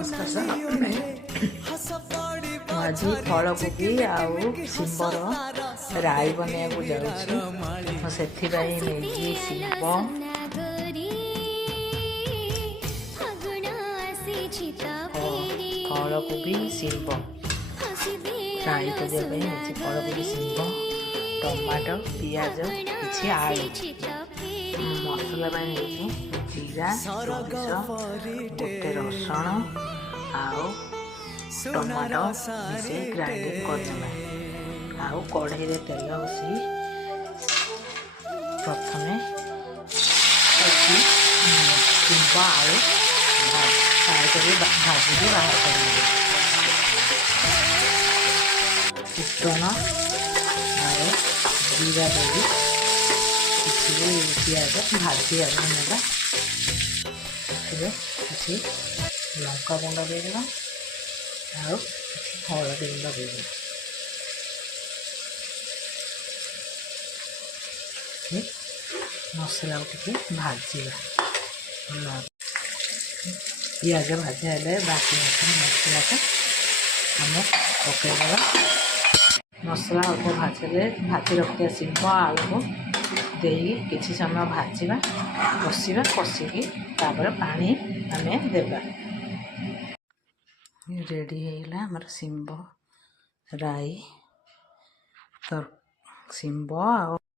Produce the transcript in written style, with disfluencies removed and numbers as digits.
आज फलकोबी आउ शिम्बर राई बनवाक जाऊँ से शिम्ब फलकोबी शिम्ब राई करने फलकोबी शिम्ब टमाटो पियाज किसी आलू मसला जीरा गोटे रसुण आउ टमाटो मिसे ग्राइंडिंग करदेमा आउ कढ़ई रे तेल बसी प्रथमे शिम्ब आलू फ्राए कर भाजी बाहर कर फुटन और जीरा देवी किसी पियाज भाजी आना किसी लंका गुंड देदेगा ଆଉ ହଳଦୀ ଗୁଣ୍ଡ ଦେଇଦେବା ମସଲାକୁ ଟିକେ ଭାଜିବା ପିଆଜ ଭାଜି ହେଲେ ବାକି ମସଲାକୁ ଆମେ ପକାଇଦେବା ମସଲା ଅଳ୍ପ ଭାଜିଲେ ଭାଜି ରଖିଥିବା ଶିମ୍ବ ଆଳୁକୁ ଦେଇକି କିଛି ସମୟ ଭାଜିବା କଷିବା କଷିକି ତାପରେ ପାଣି ଆମେ ଦେବା रेडी है आमर शिम्ब राई शिम्ब आ